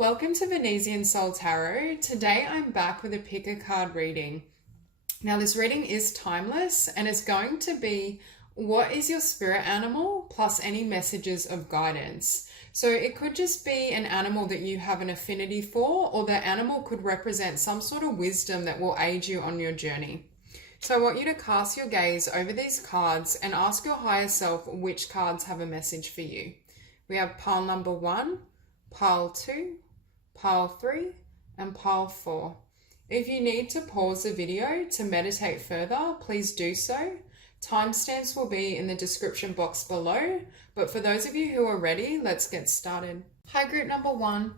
Welcome to Venusian Soul Tarot. Today I'm back with a pick a card reading. Now this reading is timeless and it's going to be what is your spirit animal plus any messages of guidance. So it could just be an animal that you have an affinity for, or the animal could represent some sort of wisdom that will aid you on your journey. So I want you to cast your gaze over these cards and ask your higher self which cards have a message for you. We have pile number 1, pile 2, pile 3 and pile 4. If you need to pause the video to meditate further, please do so. Timestamps will be in the description box below, but for those of you who are ready, let's get started. Hi group number 1.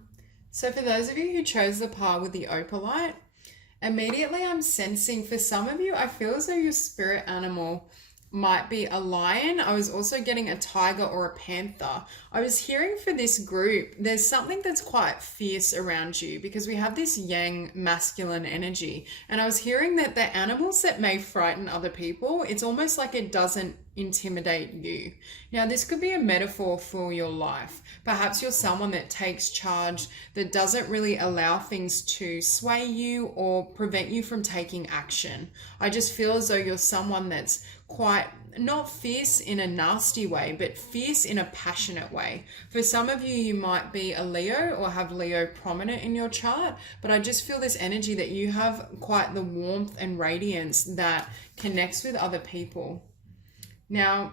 So for those of you who chose the pile with the Opalite, immediately I'm sensing for some of you, I feel as though your spirit animal might be a lion. I was also getting a tiger or a panther. I was hearing for this group, there's something that's quite fierce around you because we have this yang masculine energy. And I was hearing that the animals that may frighten other people, it's almost like it doesn't intimidate you. Now, this could be a metaphor for your life. Perhaps you're someone that takes charge, that doesn't really allow things to sway you or prevent you from taking action. I just feel as though you're someone that's quite not fierce in a nasty way, but fierce in a passionate way. For some of you, you might be a Leo or have Leo prominent in your chart, but I just feel this energy that you have quite the warmth and radiance that connects with other people. Now,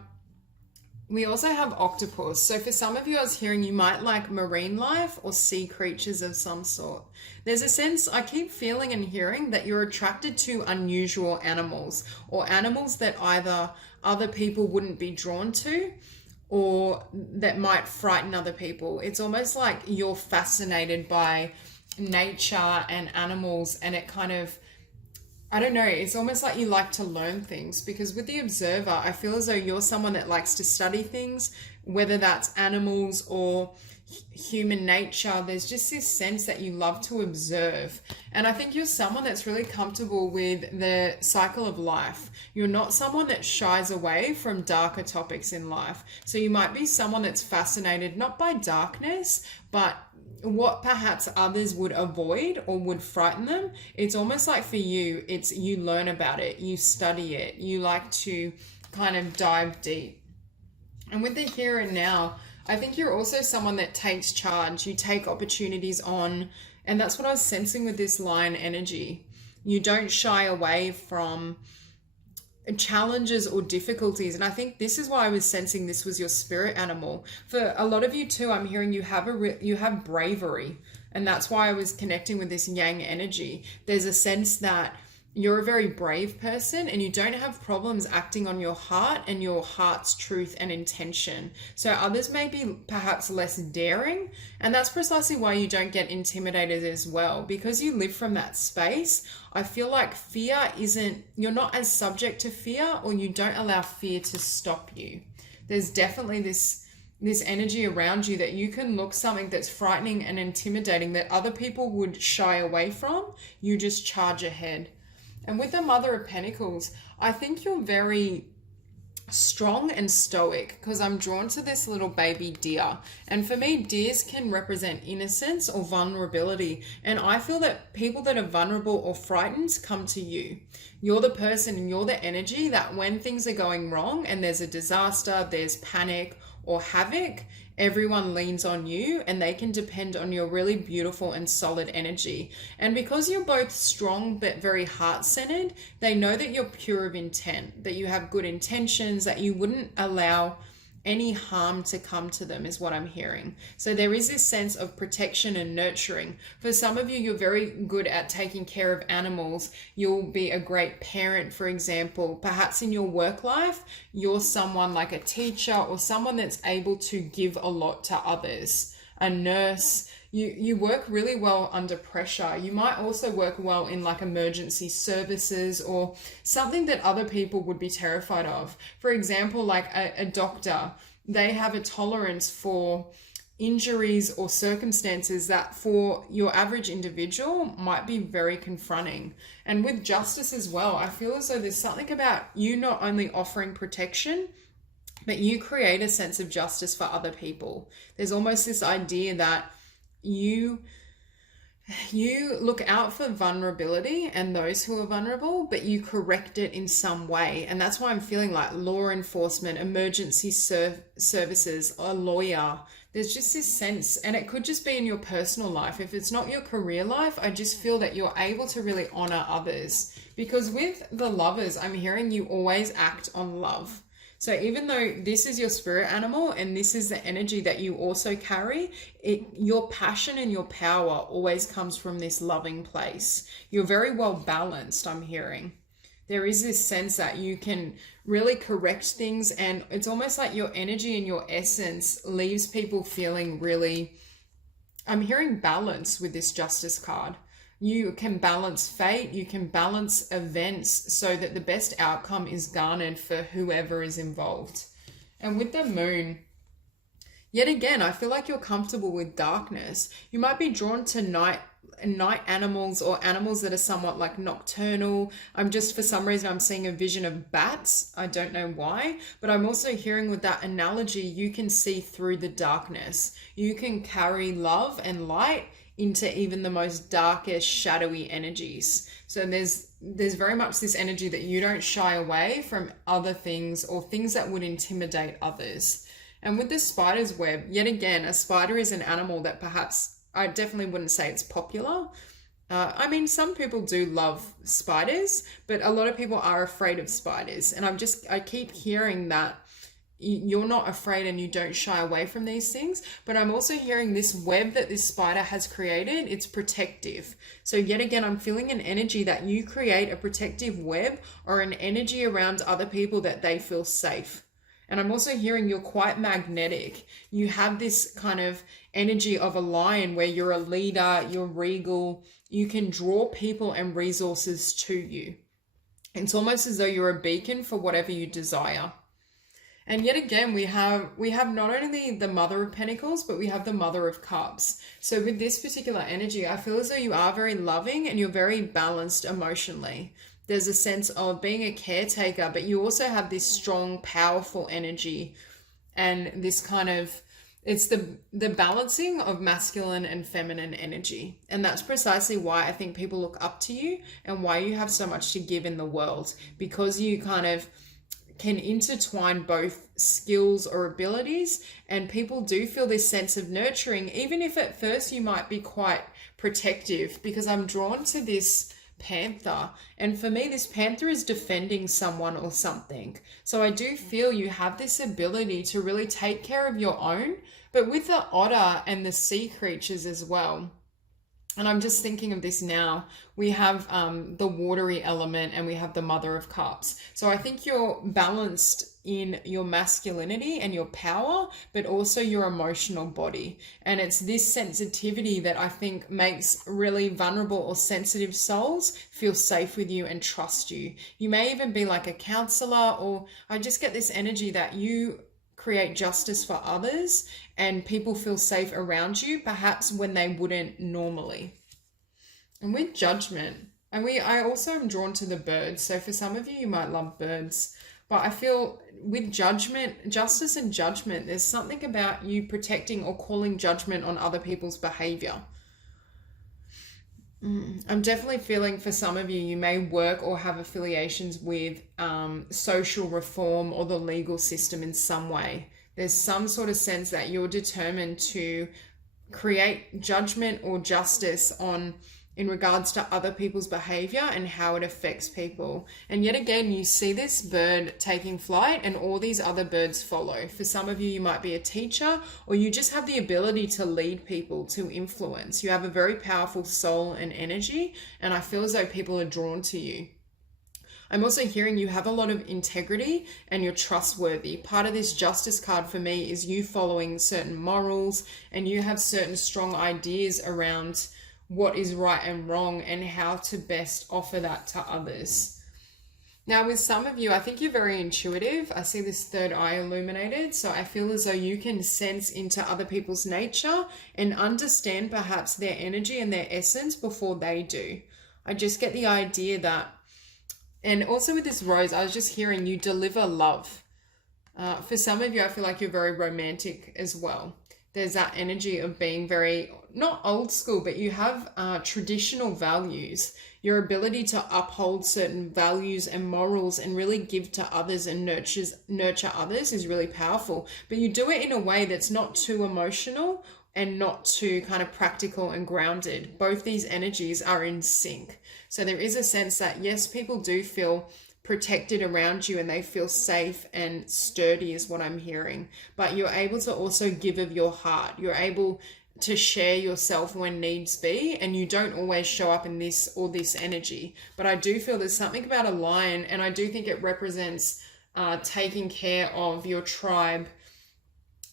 we also have octopus. So for some of you, I was hearing you might like marine life or sea creatures of some sort. There's a sense, I keep feeling and hearing that you're attracted to unusual animals or animals that either other people wouldn't be drawn to or that might frighten other people. It's almost like you're fascinated by nature and animals, and it kind of, I don't know, it's almost like you like to learn things, because with the observer, I feel as though you're someone that likes to study things, whether that's animals or human nature. There's just this sense that you love to observe. And I think you're someone that's really comfortable with the cycle of life. You're not someone that shies away from darker topics in life. So you might be someone that's fascinated not by darkness, but what perhaps others would avoid or would frighten them. It's almost like for you, it's you learn about it, you study it, you like to kind of dive deep. And with the here and now, I think you're also someone that takes charge, you take opportunities on, and that's what I was sensing with this lion energy. You don't shy away from challenges or difficulties, and I think this is why I was sensing this was your spirit animal. For a lot of you too, I'm hearing you have bravery, and that's why I was connecting with this yang energy. There's a sense that you're a very brave person and you don't have problems acting on your heart and your heart's truth and intention. So others may be perhaps less daring, and that's precisely why you don't get intimidated as well, because you live from that space. I feel like you're not as subject to fear, or you don't allow fear to stop you. There's definitely this energy around you that you can look something that's frightening and intimidating that other people would shy away from. You just charge ahead. And with the Mother of Pentacles, I think you're very strong and stoic, because I'm drawn to this little baby deer. And for me, deers can represent innocence or vulnerability. And I feel that people that are vulnerable or frightened come to you. You're the person and you're the energy that when things are going wrong and there's a disaster, there's panic or havoc, everyone leans on you and they can depend on your really beautiful and solid energy. And because you're both strong but very heart-centered, they know that you're pure of intent, that you have good intentions, that you wouldn't allow any harm to come to them, is what I'm hearing. So there is this sense of protection and nurturing. For some of you, you're very good at taking care of animals. You'll be a great parent, for example. Perhaps in your work life, you're someone like a teacher or someone that's able to give a lot to others. A nurse. You work really well under pressure. You might also work well in like emergency services or something that other people would be terrified of. For example, like a doctor, they have a tolerance for injuries or circumstances that for your average individual might be very confronting. And with justice as well, I feel as though there's something about you not only offering protection, but you create a sense of justice for other people. There's almost this idea that you look out for vulnerability and those who are vulnerable, but you correct it in some way. And that's why I'm feeling like law enforcement, emergency services, a lawyer. There's just this sense, and it could just be in your personal life. If it's not your career life, I just feel that you're able to really honor others. Because with the Lovers, I'm hearing you always act on love. So even though this is your spirit animal and this is the energy that you also carry, your passion and your power always comes from this loving place. You're very well balanced, I'm hearing. There is this sense that you can really correct things, and it's almost like your energy and your essence leaves people feeling really, I'm hearing balance with this Justice card. You can balance fate, you can balance events so that the best outcome is garnered for whoever is involved. And with the Moon, yet again, I feel like you're comfortable with darkness. You might be drawn to night animals or animals that are somewhat like nocturnal. For some reason, I'm seeing a vision of bats. I don't know why, but I'm also hearing with that analogy, you can see through the darkness. You can carry love and light into even the most darkest, shadowy energies. So there's very much this energy that you don't shy away from other things or things that would intimidate others. And with the spider's web, yet again, a spider is an animal that perhaps I definitely wouldn't say it's popular. Some people do love spiders, but a lot of people are afraid of spiders. And I keep hearing that you're not afraid and you don't shy away from these things. But I'm also hearing this web that this spider has created, it's protective. So yet again, I'm feeling an energy that you create a protective web or an energy around other people that they feel safe. And I'm also hearing you're quite magnetic. You have this kind of energy of a lion where you're a leader, you're regal, you can draw people and resources to you. It's almost as though you're a beacon for whatever you desire. And yet again, we have not only the Mother of Pentacles, but we have the Mother of Cups. So with this particular energy, I feel as though you are very loving and you're very balanced emotionally. There's a sense of being a caretaker, but you also have this strong, powerful energy and this kind of, it's the balancing of masculine and feminine energy. And that's precisely why I think people look up to you and why you have so much to give in the world, because you kind of can intertwine both skills or abilities, and people do feel this sense of nurturing, even if at first you might be quite protective, because I'm drawn to this panther, and for me this panther is defending someone or something. So I do feel you have this ability to really take care of your own, but with the otter and the sea creatures as well. And I'm just thinking of this now. We have the watery element and we have the Mother of Cups. So I think you're balanced in your masculinity and your power, but also your emotional body. And it's this sensitivity that I think makes really vulnerable or sensitive souls feel safe with you and trust you. You may even be like a counselor, or I just get this energy that you create justice for others and people feel safe around you, perhaps when they wouldn't normally. And with Judgment, I also am drawn to the birds. So for some of you, you might love birds, but I feel with judgment, justice and judgment, there's something about you protecting or calling judgment on other people's behavior. I'm definitely feeling for some of you, you may work or have affiliations with social reform or the legal system in some way. There's some sort of sense that you're determined to create judgment or justice in regards to other people's behavior and how it affects people. And yet again, you see this bird taking flight and all these other birds follow. For some of you, you might be a teacher, or you just have the ability to lead people, to influence. You have a very powerful soul and energy, and I feel as though people are drawn to you. I'm also hearing you have a lot of integrity and you're trustworthy. Part of this Justice card for me is you following certain morals, and you have certain strong ideas around what is right and wrong and how to best offer that to others. Now, with some of you, I think you're very intuitive. I see this third eye illuminated. So I feel as though you can sense into other people's nature and understand perhaps their energy and their essence before they do. I just get the idea that, and also with this rose, I was just hearing you deliver love. For some of you, I feel like you're very romantic as well. There's that energy of being very, not old school, but you have traditional values. Your ability to uphold certain values and morals and really give to others and nurture others is really powerful. But you do it in a way that's not too emotional and not too kind of practical and grounded. Both these energies are in sync. So there is a sense that, yes, people do feel protected around you and they feel safe and sturdy is what I'm hearing, but you're able to also give of your heart. You're able to share yourself when needs be, and you don't always show up in this or this energy. But I do feel there's something about a lion, and I do think it represents taking care of your tribe,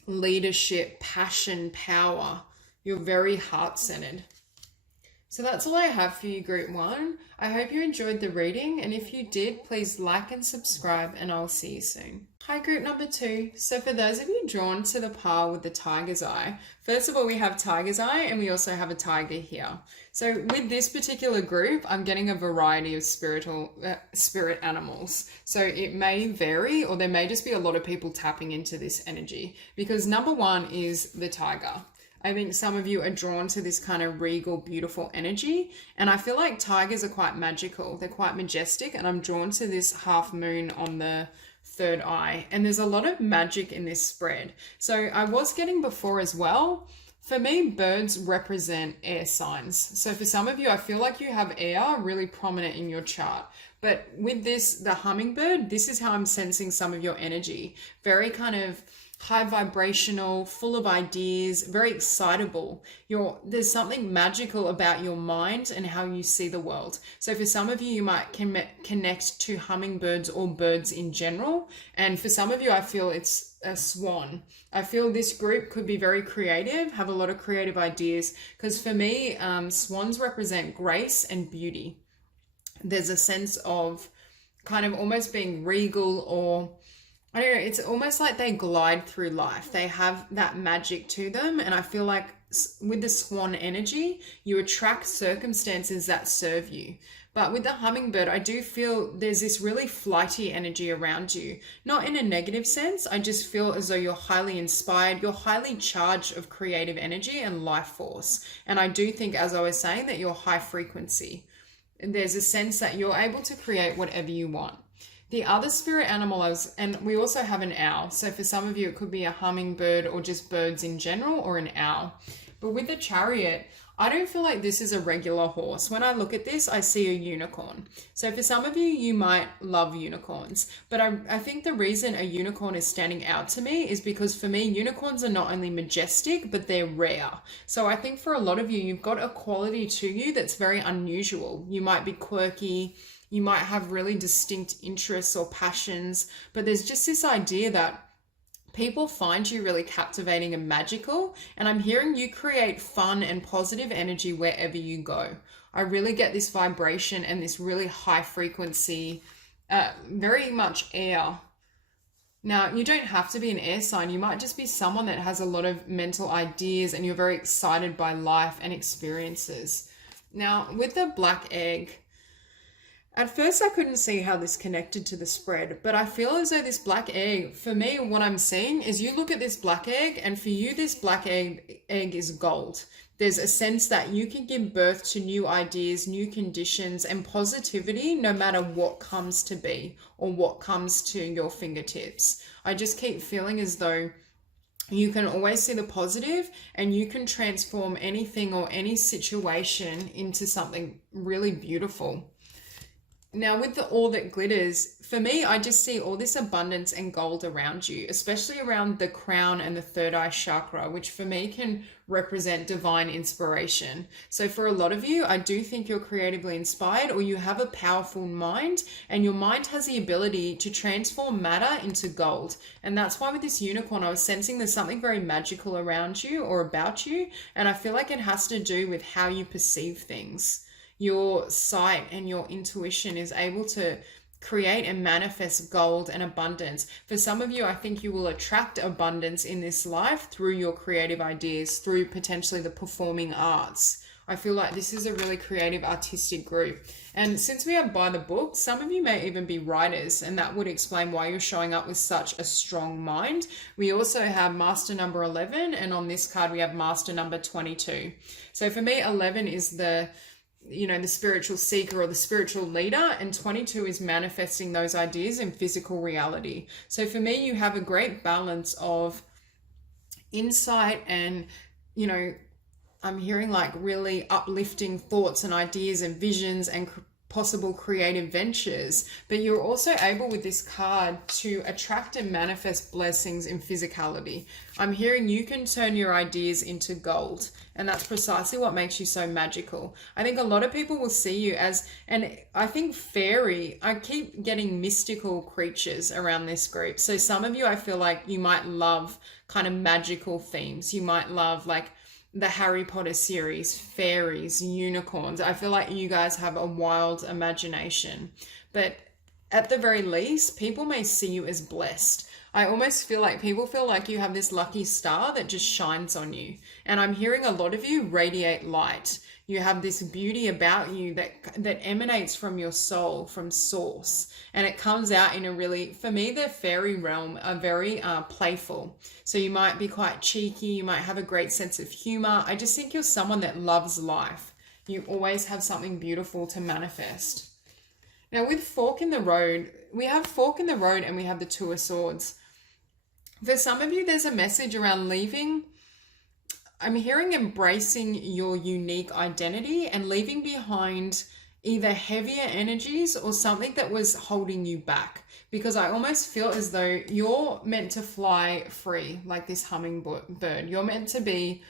leadership, passion, power. You're very heart-centered. So that's all I have for you, Group 1. I hope you enjoyed the reading, and if you did, please like and subscribe, and I'll see you soon. Hi, Group number 2. So for those of you drawn to the pile with the tiger's eye, first of all, we have tiger's eye, and we also have a tiger here. So with this particular group, I'm getting a variety of spirit animals. So it may vary, or there may just be a lot of people tapping into this energy, because number 1 is the tiger. I think some of you are drawn to this kind of regal, beautiful energy. And I feel like tigers are quite magical. They're quite majestic. And I'm drawn to this half moon on the third eye. And there's a lot of magic in this spread. So I was getting before as well. For me, birds represent air signs. So for some of you, I feel like you have air really prominent in your chart. But with this, the hummingbird, this is how I'm sensing some of your energy. Very kind of high vibrational, full of ideas, very excitable. There's something magical about your mind and how you see the world. So for some of you, you might connect to hummingbirds or birds in general. And for some of you, I feel it's a swan. I feel this group could be very creative, have a lot of creative ideas. Because for me, swans represent grace and beauty. There's a sense of kind of almost being regal, or I don't know, it's almost like they glide through life. They have that magic to them. And I feel like with the swan energy, you attract circumstances that serve you. But with the hummingbird, I do feel there's this really flighty energy around you. Not in a negative sense. I just feel as though you're highly inspired. You're highly charged of creative energy and life force. And I do think, as I was saying, that you're high frequency. There's a sense that you're able to create whatever you want. The other spirit animal and we also have an owl. So for some of you, it could be a hummingbird or just birds in general, or an owl. But with the chariot, I don't feel like this is a regular horse. When I look at this, I see a unicorn. So for some of you, you might love unicorns. But I think the reason a unicorn is standing out to me is because for me, unicorns are not only majestic, but they're rare. So I think for a lot of you, you've got a quality to you that's very unusual. You might be quirky. You might have really distinct interests or passions, but there's just this idea that people find you really captivating and magical. And I'm hearing you create fun and positive energy wherever you go. I really get this vibration and this really high frequency, very much air. Now, you don't have to be an air sign. You might just be someone that has a lot of mental ideas and you're very excited by life and experiences. Now, with the black egg, at first, I couldn't see how this connected to the spread, but I feel as though this black egg, for me, what I'm seeing is you look at this black egg, and for you, this black egg is gold. There's a sense that you can give birth to new ideas, new conditions, and positivity, no matter what comes to be or what comes to your fingertips. I just keep feeling as though you can always see the positive, and you can transform anything or any situation into something really beautiful. Now, with all that glitters, for me, I just see all this abundance and gold around you, especially around the crown and the third eye chakra, which for me can represent divine inspiration. So for a lot of you, I do think you're creatively inspired, or you have a powerful mind, and your mind has the ability to transform matter into gold. And that's why with this unicorn, I was sensing there's something very magical around you or about you. And I feel like it has to do with how you perceive things. Your sight and your intuition is able to create and manifest gold and abundance. For some of you, I think you will attract abundance in this life through your creative ideas, through potentially the performing arts, I feel like this is a really creative, artistic group. And since we have by the book, some of you may even be writers, and that would explain why you're showing up with such a strong mind. We also have master number 11, and on this card we have master number 22. So for me, 11 is the spiritual seeker or the spiritual leader, and 22 is manifesting those ideas in physical reality. So for me, you have a great balance of insight and, I'm hearing like really uplifting thoughts and ideas and visions and possible creative ventures, but you're also able with this card to attract and manifest blessings in physicality. I'm hearing you can turn your ideas into gold, and that's precisely what makes you so magical. I think a lot of people will see you as, and I think fairy, I keep getting mystical creatures around this group. So some of you, I feel like you might love kind of magical themes. You might love like the Harry Potter series, fairies, unicorns. I feel like you guys have a wild imagination, but at the very least, people may see you as blessed. I almost feel like people feel like you have this lucky star that just shines on you. And I'm hearing a lot of you radiate light. You have this beauty about you that emanates from your soul, from source. And it comes out in a really, for me, the fairy realm are very playful. So you might be quite cheeky. You might have a great sense of humor. I just think you're someone that loves life. You always have something beautiful to manifest. Now with fork in the road, we have fork in the road and we have the Two of Swords. For some of you, there's a message around leaving. I'm hearing embracing your unique identity and leaving behind either heavier energies or something that was holding you back. Because I almost feel as though you're meant to fly free, like this hummingbird. You're meant to be,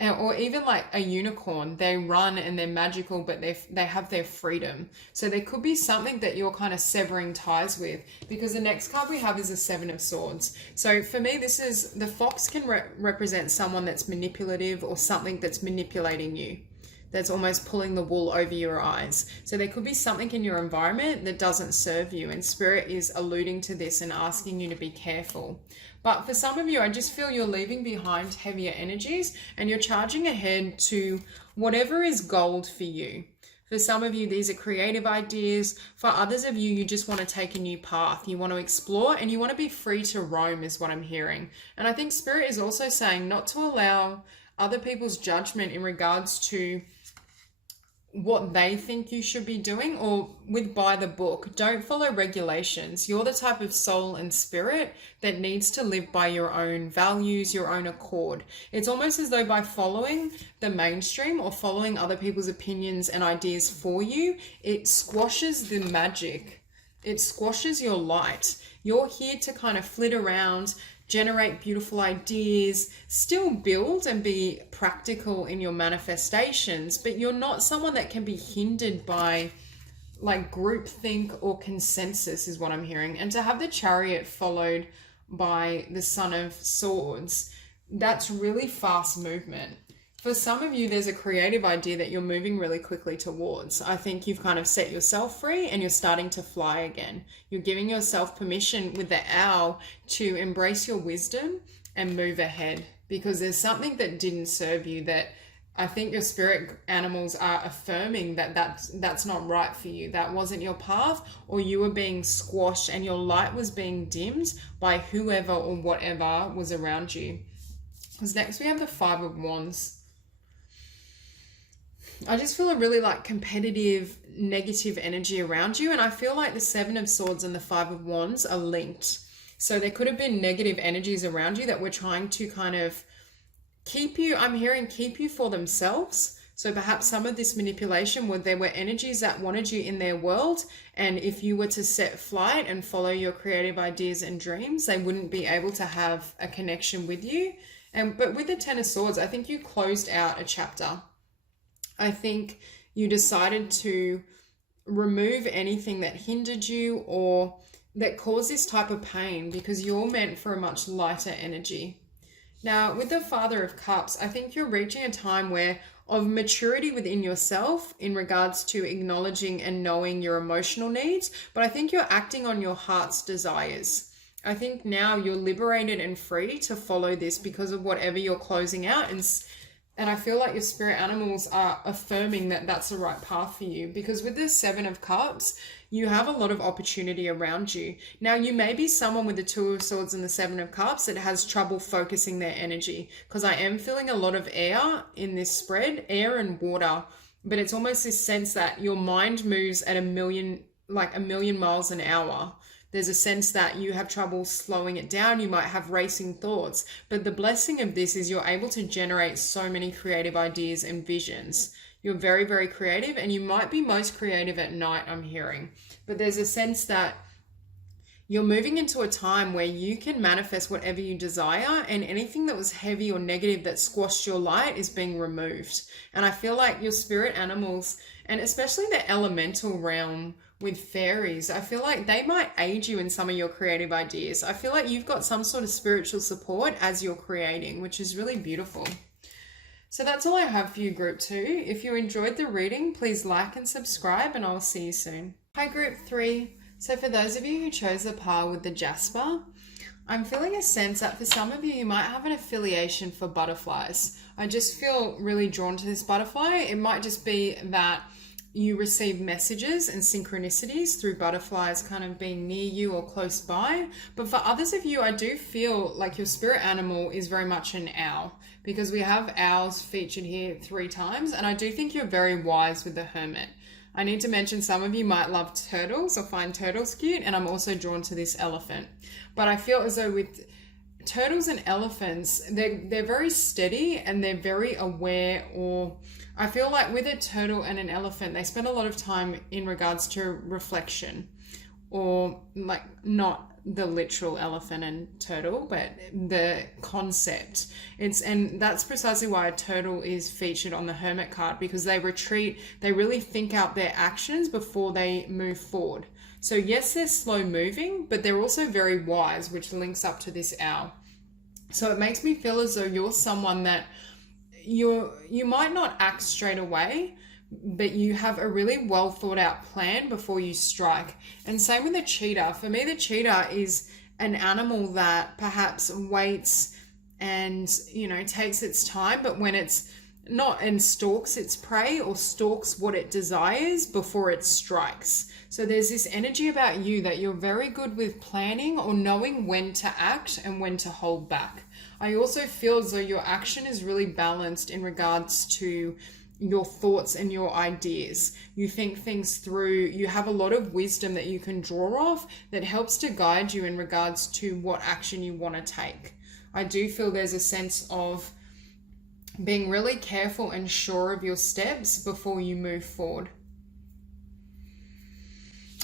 or even like a unicorn. They run and they're magical, but they have their freedom. So there could be something that you're kind of severing ties with, because the next card we have is the Seven of Swords. So for me, this is, the fox can represent someone that's manipulative or something that's manipulating you, that's almost pulling the wool over your eyes. So there could be something in your environment that doesn't serve you, and Spirit is alluding to this and asking you to be careful. But for some of you, I just feel you're leaving behind heavier energies and you're charging ahead to whatever is gold for you. For some of you, these are creative ideas. For others of you, you just want to take a new path. You want to explore and you want to be free to roam is what I'm hearing. And I think Spirit is also saying not to allow other people's judgment in regards to what they think you should be doing, or with by the book. Don't follow regulations. You're the type of soul and spirit that needs to live by your own values, your own accord. It's almost as though by following the mainstream or following other people's opinions and ideas for you, it squashes the magic. It squashes your light. You're here to kind of flit around, generate beautiful ideas, still build and be practical in your manifestations, but you're not someone that can be hindered by like groupthink or consensus is what I'm hearing. And to have the Chariot followed by the Son of Swords, that's really fast movement. For some of you, there's a creative idea that you're moving really quickly towards. I think you've kind of set yourself free and you're starting to fly again. You're giving yourself permission with the owl to embrace your wisdom and move ahead, because there's something that didn't serve you that I think your spirit animals are affirming that's not right for you. That wasn't your path, or you were being squashed and your light was being dimmed by whoever or whatever was around you. Because next we have the Five of Wands. I just feel a really like competitive, negative energy around you. And I feel like the Seven of Swords and the Five of Wands are linked. So there could have been negative energies around you that were trying to kind of keep you, I'm hearing keep you for themselves. So perhaps some of this manipulation where there were energies that wanted you in their world. And if you were to set flight and follow your creative ideas and dreams, they wouldn't be able to have a connection with you. But with the Ten of Swords, I think you closed out a chapter. I think you decided to remove anything that hindered you or that caused this type of pain, because you're meant for a much lighter energy. Now, with the Father of Cups, I think you're reaching a time of maturity within yourself in regards to acknowledging and knowing your emotional needs, but I think you're acting on your heart's desires. I think now you're liberated and free to follow this because of whatever you're closing out, and And I feel like your spirit animals are affirming that that's the right path for you, because with the Seven of Cups, you have a lot of opportunity around you. Now, you may be someone with the Two of Swords and the Seven of Cups that has trouble focusing their energy, because I am feeling a lot of air in this spread, air and water, but it's almost this sense that your mind moves at a million miles an hour. There's a sense that you have trouble slowing it down. You might have racing thoughts. But the blessing of this is you're able to generate so many creative ideas and visions. You're very, very creative, and you might be most creative at night, I'm hearing. But there's a sense that you're moving into a time where you can manifest whatever you desire, and anything that was heavy or negative that squashed your light is being removed. And I feel like your spirit animals, and especially the elemental realm, with fairies, I feel like they might aid you in some of your creative ideas. I feel like you've got some sort of spiritual support as you're creating, which is really beautiful. So that's all I have for you, Group 2. If you enjoyed the reading, please like and subscribe, and I'll see you soon. Hi, Group 3. So for those of you who chose the pile with the Jasper, I'm feeling a sense that for some of you, you might have an affiliation for butterflies. I just feel really drawn to this butterfly. It might just be that you receive messages and synchronicities through butterflies kind of being near you or close by. But for others of you, I do feel like your spirit animal is very much an owl, because we have owls featured here 3 times. And I do think you're very wise with the Hermit. I need to mention some of you might love turtles or find turtles cute. And I'm also drawn to this elephant. But I feel as though with turtles and elephants, they're very steady and they're very aware, or I feel like with a turtle and an elephant, they spend a lot of time in regards to reflection, or like not the literal elephant and turtle, but the concept. And that's precisely why a turtle is featured on the Hermit card, because they retreat, they really think out their actions before they move forward. So yes, they're slow moving, but they're also very wise, which links up to this owl. So it makes me feel as though you're someone that you might not act straight away, but you have a really well thought out plan before you strike. And same with the cheetah. For me, the cheetah is an animal that perhaps waits and, takes its time, but when it's not, and stalks its prey or stalks what it desires before it strikes. So there's this energy about you that you're very good with planning or knowing when to act and when to hold back. I also feel as though your action is really balanced in regards to your thoughts and your ideas. You think things through. You have a lot of wisdom that you can draw off that helps to guide you in regards to what action you want to take. I do feel there's a sense of being really careful and sure of your steps before you move forward.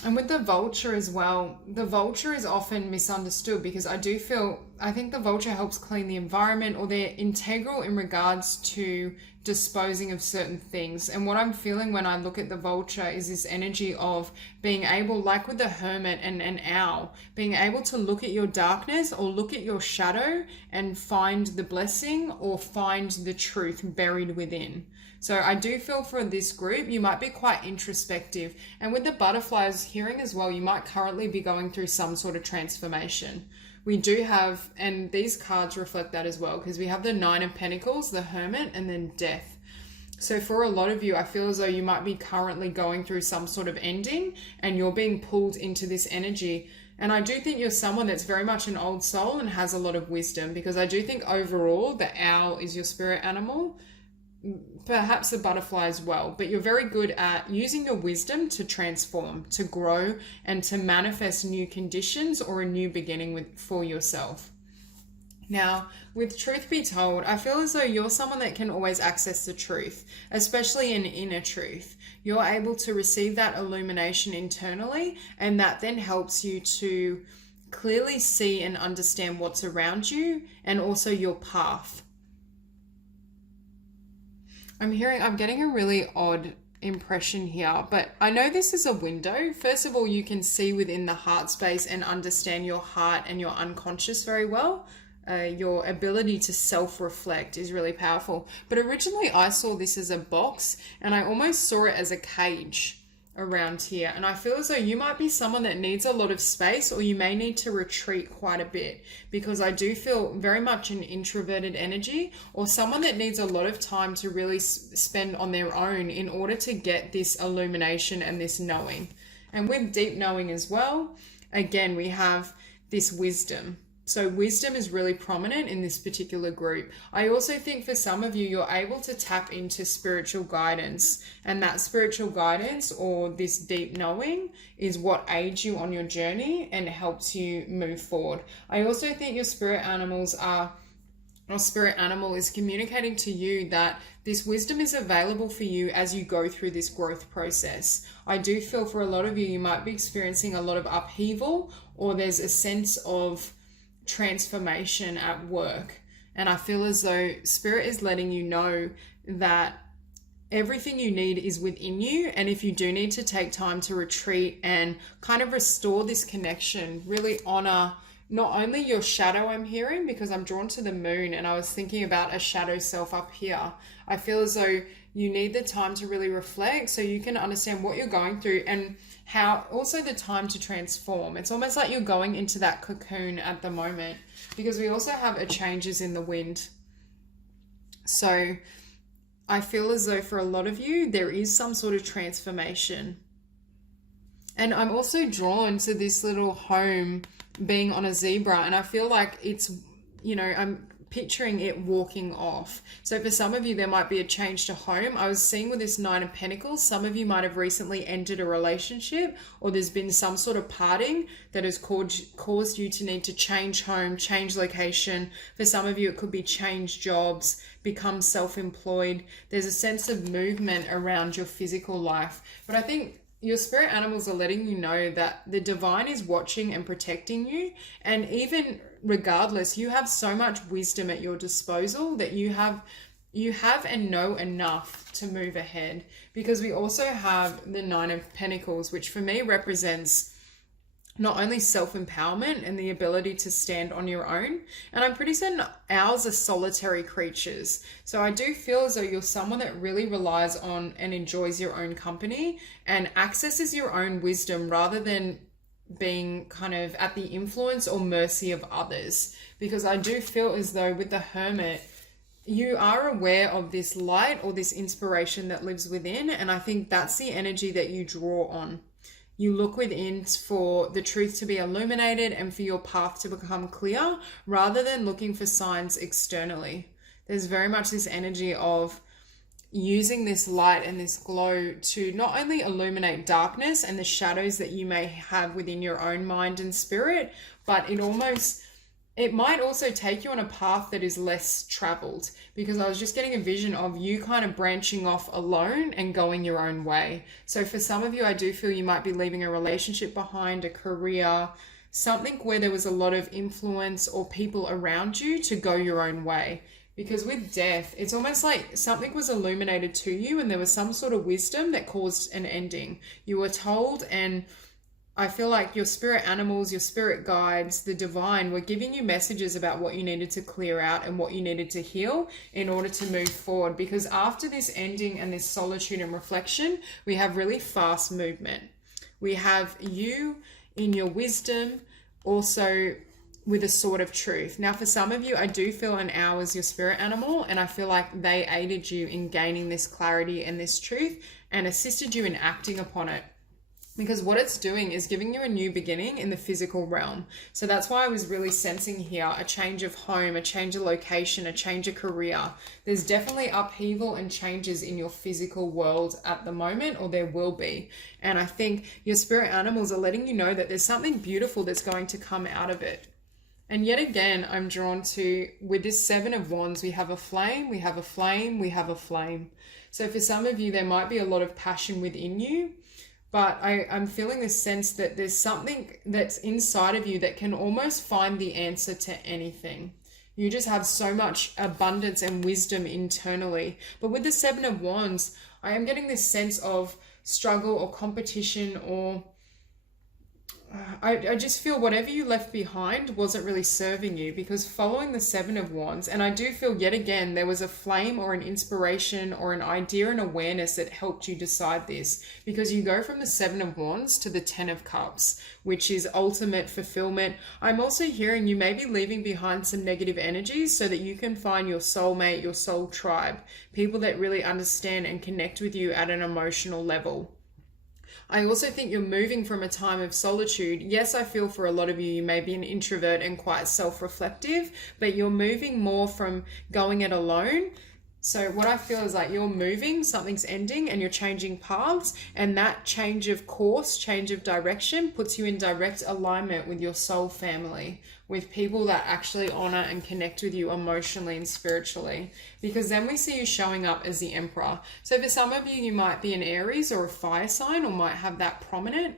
And with the vulture as well, the vulture is often misunderstood, because I think the vulture helps clean the environment, or they're integral in regards to disposing of certain things. And what I'm feeling when I look at the vulture is this energy of being able, like with the hermit and an owl, being able to look at your darkness or look at your shadow and find the blessing or find the truth buried within. So I do feel for this group, you might be quite introspective. And with the butterflies hearing as well, you might currently be going through some sort of transformation. We do have, and these cards reflect that as well, because we have the Nine of Pentacles, the Hermit, and then Death. So for a lot of you, I feel as though you might be currently going through some sort of ending and you're being pulled into this energy. And I do think you're someone that's very much an old soul and has a lot of wisdom, because I do think overall the owl is your spirit animal. Perhaps the butterfly as well, but you're very good at using your wisdom to transform, to grow, and to manifest new conditions or a new beginning for yourself. Now, with truth be told, I feel as though you're someone that can always access the truth, especially an inner truth. You're able to receive that illumination internally, and that then helps you to clearly see and understand what's around you and also your path. I'm getting a really odd impression here, but I know this is a window. First of all, you can see within the heart space and understand your heart and your unconscious very well. Your ability to self-reflect is really powerful. But originally I saw this as a box, and I almost saw it as a cage. around here. And I feel as though you might be someone that needs a lot of space, or you may need to retreat quite a bit, because I do feel very much an introverted energy, or someone that needs a lot of time to really spend on their own in order to get this illumination and this knowing. And with deep knowing as well, again, we have this wisdom. So wisdom is really prominent in this particular group. I also think for some of you, you're able to tap into spiritual guidance, and that spiritual guidance or this deep knowing is what aids you on your journey and helps you move forward. I also think your spirit animals or spirit animal is communicating to you that this wisdom is available for you as you go through this growth process. I do feel for a lot of you, you might be experiencing a lot of upheaval, or there's a sense of transformation at work. And I feel as though spirit is letting you know that everything you need is within you. And if you do need to take time to retreat and kind of restore this connection, really honor not only your shadow, I'm hearing, because I'm drawn to the moon and I was thinking about a shadow self up here. I feel as though you need the time to really reflect so you can understand what you're going through, and how also the time to transform. It's almost like you're going into that cocoon at the moment, because we also have a changes in the wind. So I feel as though for a lot of you, there is some sort of transformation. And I'm also drawn to this little home being on a zebra, and I feel like it's, I'm picturing it walking off. So for some of you, there might be a change to home. I was seeing with this Nine of Pentacles, some of you might have recently entered a relationship, or there's been some sort of parting that has caused you to need to change home, change location. For some of you, it could be change jobs, become self-employed. There's a sense of movement around your physical life. But I think your spirit animals are letting you know that the divine is watching and protecting you. And even regardless, you have so much wisdom at your disposal that you have and know enough to move ahead. Because we also have the Nine of Pentacles, which for me represents not only self-empowerment and the ability to stand on your own. And I'm pretty certain owls are solitary creatures. So I do feel as though you're someone that really relies on and enjoys your own company and accesses your own wisdom, rather than being kind of at the influence or mercy of others. Because I do feel as though with the Hermit, you are aware of this light or this inspiration that lives within. And I think that's the energy that you draw on. You look within for the truth to be illuminated and for your path to become clear, rather than looking for signs externally. There's very much this energy of using this light and this glow to not only illuminate darkness and the shadows that you may have within your own mind and spirit, but it might also take you on a path that is less traveled, because I was just getting a vision of you kind of branching off alone and going your own way. So for some of you, I do feel you might be leaving a relationship behind, a career, something where there was a lot of influence or people around you to go your own way. Because with death, it's almost like something was illuminated to you and there was some sort of wisdom that caused an ending. You were told, and I feel like your spirit animals, your spirit guides, the divine were giving you messages about what you needed to clear out and what you needed to heal in order to move forward. Because after this ending and this solitude and reflection, we have really fast movement. We have you in your wisdom, also with a sword of truth. Now, for some of you, I do feel an owl is your spirit animal, and I feel like they aided you in gaining this clarity and this truth and assisted you in acting upon it. Because what it's doing is giving you a new beginning in the physical realm. So that's why I was really sensing here a change of home, a change of location, a change of career. There's definitely upheaval and changes in your physical world at the moment, or there will be. And I think your spirit animals are letting you know that there's something beautiful that's going to come out of it. And yet again, I'm drawn to, with this Seven of Wands, we have a flame, we have a flame, we have a flame. So for some of you, there might be a lot of passion within you. But I'm feeling this sense that there's something that's inside of you that can almost find the answer to anything. You just have so much abundance and wisdom internally. But with the Seven of Wands, I am getting this sense of struggle or competition, or I just feel whatever you left behind wasn't really serving you, because following the Seven of Wands, and I do feel yet again there was a flame or an inspiration or an idea and awareness that helped you decide this, because you go from the Seven of Wands to the Ten of Cups, which is ultimate fulfillment. I'm also hearing you may be leaving behind some negative energies so that you can find your soulmate, your soul tribe, people that really understand and connect with you at an emotional level. I also think you're moving from a time of solitude. Yes, I feel for a lot of you, you may be an introvert and quite self-reflective, but you're moving more from going it alone. So what I feel is like you're moving, something's ending, and you're changing paths, and that change of course, change of direction puts you in direct alignment with your soul family, with people that actually honor and connect with you emotionally and spiritually, because then we see you showing up as the Emperor. So for some of you, you might be an Aries or a fire sign, or might have that prominent,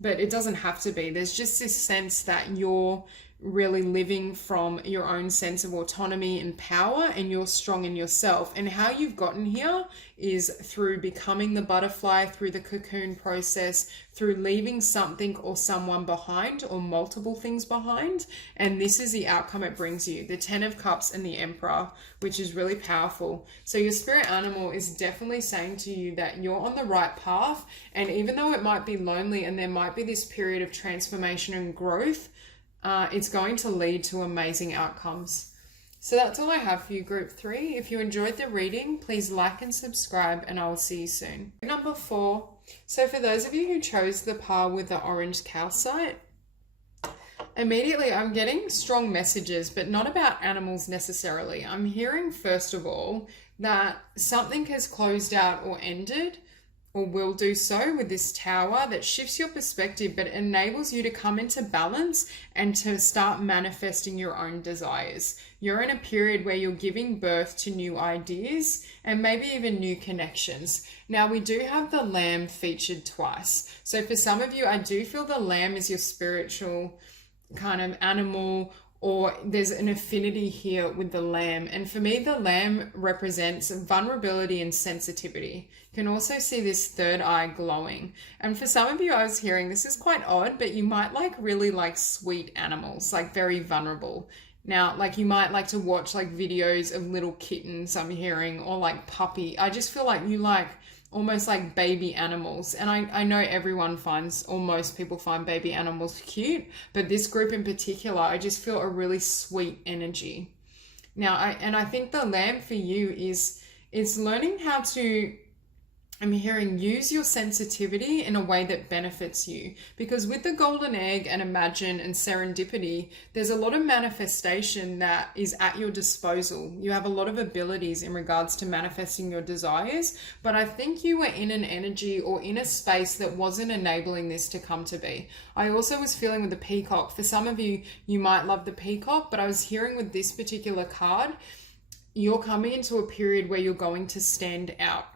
but it doesn't have to be. There's just this sense that you're really living from your own sense of autonomy and power, and you're strong in yourself. And how you've gotten here is through becoming the butterfly, through the cocoon process, through leaving something or someone behind, or multiple things behind. And this is the outcome it brings you, the Ten of Cups and the Emperor, which is really powerful. So your spirit animal is definitely saying to you that you're on the right path. And even though it might be lonely and there might be this period of transformation and growth, it's going to lead to amazing outcomes. So that's all I have for you, Group 3. If you enjoyed the reading, please like and subscribe, and I will see you soon. Number 4. So for those of you who chose the par with the orange calcite, immediately I'm getting strong messages, but not about animals necessarily. I'm hearing, first of all, that something has closed out or ended, or will do so, with this tower that shifts your perspective, but enables you to come into balance and to start manifesting your own desires. You're in a period where you're giving birth to new ideas and maybe even new connections. Now, we do have the lamb featured twice. So for some of you, I do feel the lamb is your spiritual kind of animal, or there's an affinity here with the lamb. And for me, the lamb represents vulnerability and sensitivity. You can also see this third eye glowing. And for some of you, I was hearing, this is quite odd, but you might really like sweet animals, like very vulnerable. Now, like you might like to watch like videos of little kittens, I'm hearing, or like puppy. I just feel like you like almost like baby animals. And I know everyone finds, or most people find baby animals cute, but this group in particular, I just feel a really sweet energy. Now, I think the lamb for you is learning how to, I'm hearing, use your sensitivity in a way that benefits you. Because with the golden egg and imagine and serendipity, there's a lot of manifestation that is at your disposal. You have a lot of abilities in regards to manifesting your desires, but I think you were in an energy or in a space that wasn't enabling this to come to be. I also was feeling with the peacock. For some of you, you might love the peacock, but I was hearing with this particular card, you're coming into a period where you're going to stand out.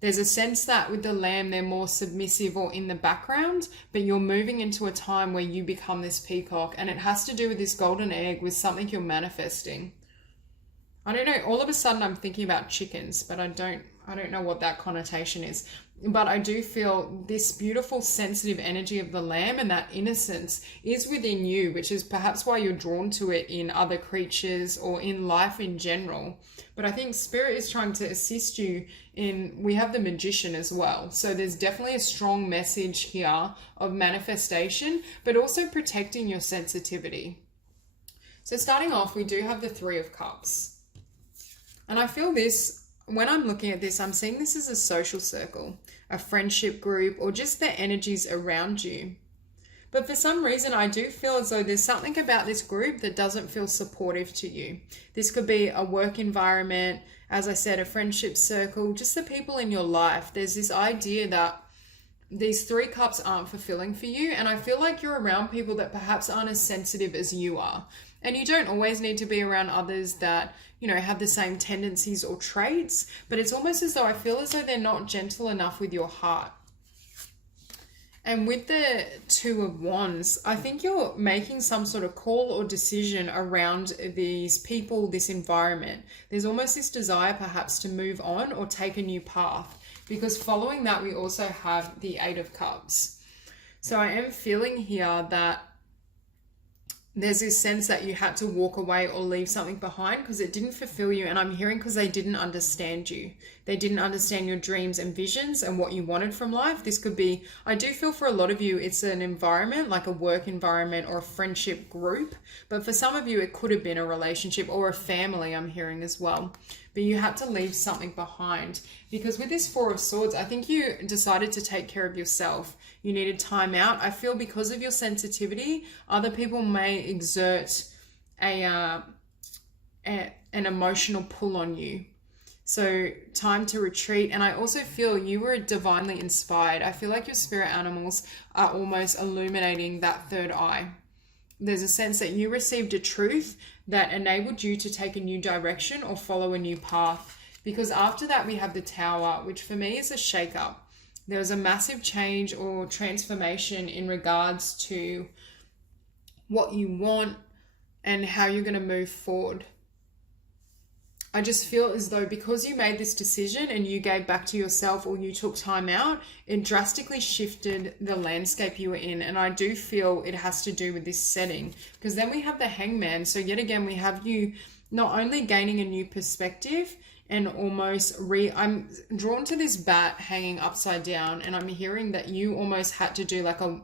There's a sense that with the lamb, they're more submissive or in the background, but you're moving into a time where you become this peacock, and it has to do with this golden egg, with something you're manifesting. I don't know, all of a sudden I'm thinking about chickens, but I don't know what that connotation is. But I do feel this beautiful sensitive energy of the lamb, and that innocence is within you, which is perhaps why you're drawn to it in other creatures or in life in general. But I think Spirit is trying to assist you in, we have the Magician as well. So there's definitely a strong message here of manifestation, but also protecting your sensitivity. So starting off, we do have the Three of Cups. And I feel this, when I'm looking at this, I'm seeing this as a social circle, a friendship group, or just the energies around you. But for some reason, I do feel as though there's something about this group that doesn't feel supportive to you. This could be a work environment, as I said, a friendship circle, just the people in your life. There's this idea that these Three Cups aren't fulfilling for you. And I feel like you're around people that perhaps aren't as sensitive as you are. And you don't always need to be around others that, have the same tendencies or traits, but it's almost as though I feel as though they're not gentle enough with your heart. And with the Two of Wands, I think you're making some sort of call or decision around these people, this environment. There's almost this desire perhaps to move on or take a new path, because following that, we also have the Eight of Cups. So I am feeling here that there's this sense that you had to walk away or leave something behind because it didn't fulfill you. And I'm hearing because they didn't understand you. They didn't understand your dreams and visions and what you wanted from life. This could be, I do feel for a lot of you, it's an environment, like a work environment or a friendship group. But for some of you, it could have been a relationship or a family, I'm hearing as well. But you had to leave something behind because with this Four of Swords, I think you decided to take care of yourself. You needed time out. I feel because of your sensitivity, other people may exert an emotional pull on you. So time to retreat. And I also feel you were divinely inspired. I feel like your spirit animals are almost illuminating that third eye. There's a sense that you received a truth that enabled you to take a new direction or follow a new path. Because after that, we have the Tower, which for me is a shake-up. There was a massive change or transformation in regards to what you want and how you're going to move forward. I just feel as though because you made this decision and you gave back to yourself or you took time out, it drastically shifted the landscape you were in. And I do feel it has to do with this setting, because then we have the Hangman. So yet again, we have you not only gaining a new perspective and almost I'm drawn to this bat hanging upside down, and I'm hearing that you almost had to do like a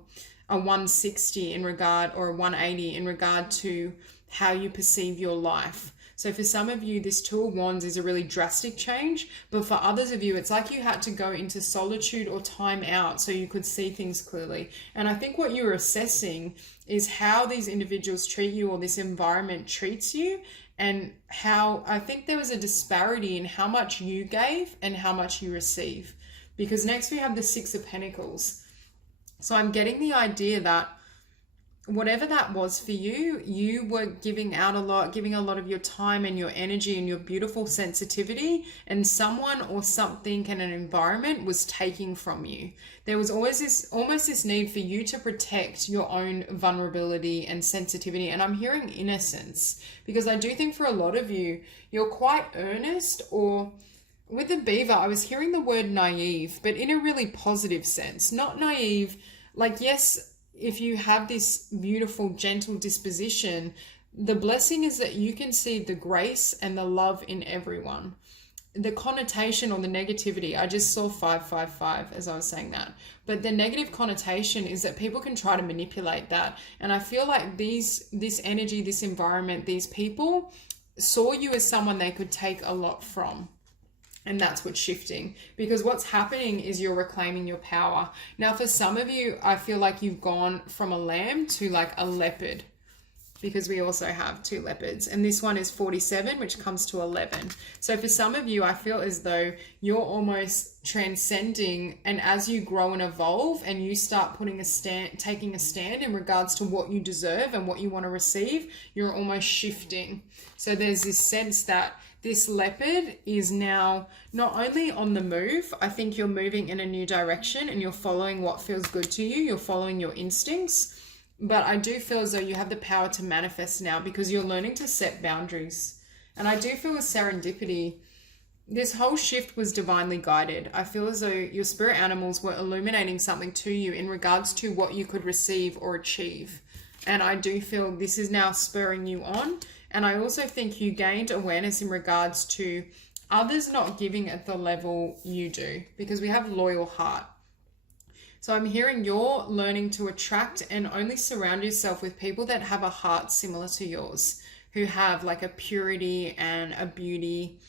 160 in regard, or a 180 in regard to how you perceive your life. So for some of you, this Two of Wands is a really drastic change, but for others of you, it's like you had to go into solitude or time out so you could see things clearly. And I think what you're assessing is how these individuals treat you or this environment treats you, and how I think there was a disparity in how much you gave and how much you receive. Because next we have the Six of Pentacles. So I'm getting the idea that whatever that was for you, you were giving out a lot, giving a lot of your time and your energy and your beautiful sensitivity, and someone or something in an environment was taking from you. There was always this need for you to protect your own vulnerability and sensitivity. And I'm hearing innocence, because I do think for a lot of you, you're quite earnest, or with the beaver, I was hearing the word naive, but in a really positive sense. Not naive, like, yes, if you have this beautiful, gentle disposition, the blessing is that you can see the grace and the love in everyone. The connotation or the negativity, I just saw 555 as I was saying that. But the negative connotation is that people can try to manipulate that. And I feel like this energy, this environment, these people saw you as someone they could take a lot from. And that's what's shifting, because what's happening is you're reclaiming your power. Now, for some of you, I feel like you've gone from a lamb to like a leopard, because we also have two leopards, and this one is 47, which comes to 11. So for some of you, I feel as though you're almost transcending, and as you grow and evolve and you start taking a stand in regards to what you deserve and what you want to receive, you're almost shifting. So there's this sense that this leopard is now not only on the move, I think you're moving in a new direction and you're following what feels good to you. You're following your instincts. But I do feel as though you have the power to manifest now, because you're learning to set boundaries. And I do feel with serendipity, this whole shift was divinely guided. I feel as though your spirit animals were illuminating something to you in regards to what you could receive or achieve. And I do feel this is now spurring you on. And I also think you gained awareness in regards to others not giving at the level you do, because we have loyal heart. So I'm hearing you're learning to attract and only surround yourself with people that have a heart similar to yours, who have like a purity and a beauty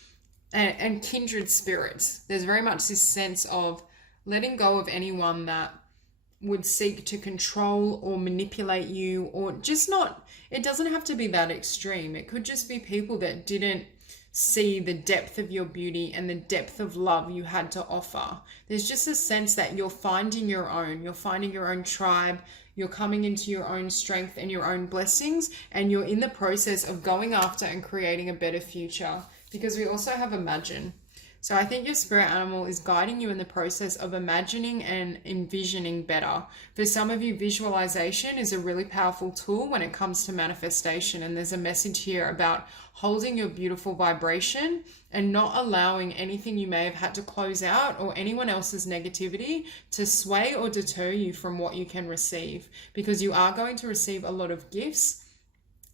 and kindred spirits. There's very much this sense of letting go of anyone that would seek to control or manipulate you, or just not, it doesn't have to be that extreme. It could just be people that didn't see the depth of your beauty and the depth of love you had to offer. There's just a sense that you're finding your own tribe, you're coming into your own strength and your own blessings, and you're in the process of going after and creating a better future, because we also have Imagine. So I think your spirit animal is guiding you in the process of imagining and envisioning better. For some of you, visualization is a really powerful tool when it comes to manifestation. And there's a message here about holding your beautiful vibration and not allowing anything you may have had to close out or anyone else's negativity to sway or deter you from what you can receive, because you are going to receive a lot of gifts.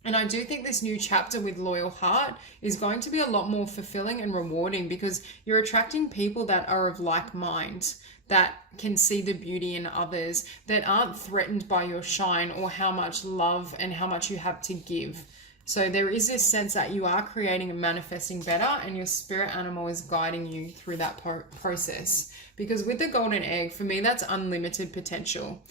And I do think this new chapter with Loyal Heart is going to be a lot more fulfilling and rewarding, because you're attracting people that are of like mind, that can see the beauty in others, that aren't threatened by your shine or how much love and how much you have to give. So there is this sense that you are creating and manifesting better, and your spirit animal is guiding you through that process. Because with the golden egg, for me, that's unlimited potential.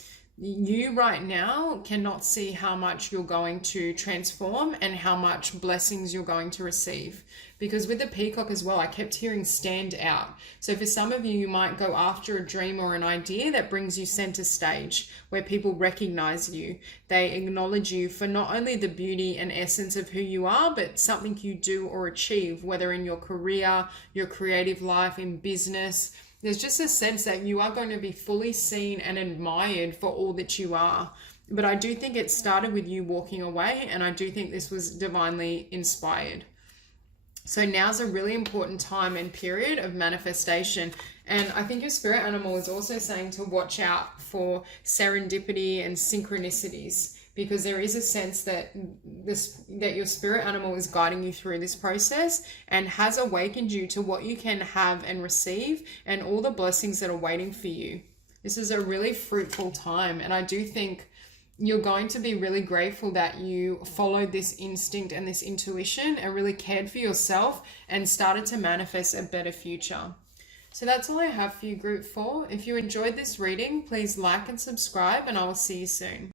You right now cannot see how much you're going to transform and how much blessings you're going to receive. Because with the peacock as well, I kept hearing stand out. So for some of you, you might go after a dream or an idea that brings you center stage, where people recognize you. They acknowledge you for not only the beauty and essence of who you are, but something you do or achieve, whether in your career, your creative life, in business. There's just a sense that you are going to be fully seen and admired for all that you are. But I do think it started with you walking away, and I do think this was divinely inspired. So now's a really important time and period of manifestation. And I think your spirit animal is also saying to watch out for serendipity and synchronicities, because there is a sense that your spirit animal is guiding you through this process and has awakened you to what you can have and receive and all the blessings that are waiting for you. This is a really fruitful time, and I do think you're going to be really grateful that you followed this instinct and this intuition and really cared for yourself and started to manifest a better future. So that's all I have for you, Group 4. If you enjoyed this reading, please like and subscribe, and I will see you soon.